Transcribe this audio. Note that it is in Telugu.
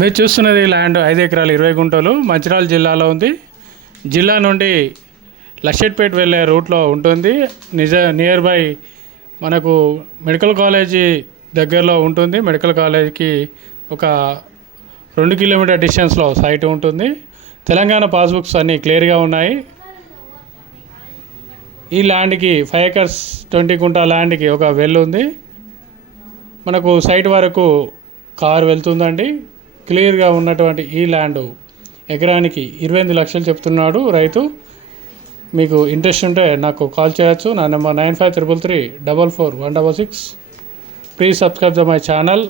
మీరు చూస్తున్నది ల్యాండ్ 5 ఎకరాలు 20 గుంటలు మంచిర్యాల జిల్లాలో ఉంది. జిల్లా నుండి లక్షెట్పేట వెళ్ళే రూట్లో ఉంటుంది. నియర్ బై మనకు మెడికల్ కాలేజీ దగ్గరలో ఉంటుంది. మెడికల్ కాలేజీకి ఒక 2 కిలోమీటర్ డిస్టెన్స్లో సైట్ ఉంటుంది. తెలంగాణ పాస్బుక్స్ అన్నీ క్లియర్గా ఉన్నాయి. ఈ ల్యాండ్కి 5 ఎకర్స్ 20 గుంటల ల్యాండ్కి ఒక వెల్ ఉంది. మనకు సైట్ వరకు కారు వెళ్తుందండి. క్లియర్గా ఉన్నటువంటి ఈ ల్యాండ్ ఎకరానికి 28 లక్షలు చెప్తున్నాడు రైతు. మీకు ఇంట్రెస్ట్ ఉంటే నాకు కాల్ చేయొచ్చు. నా number 9533344166. Please subscribe the my channel.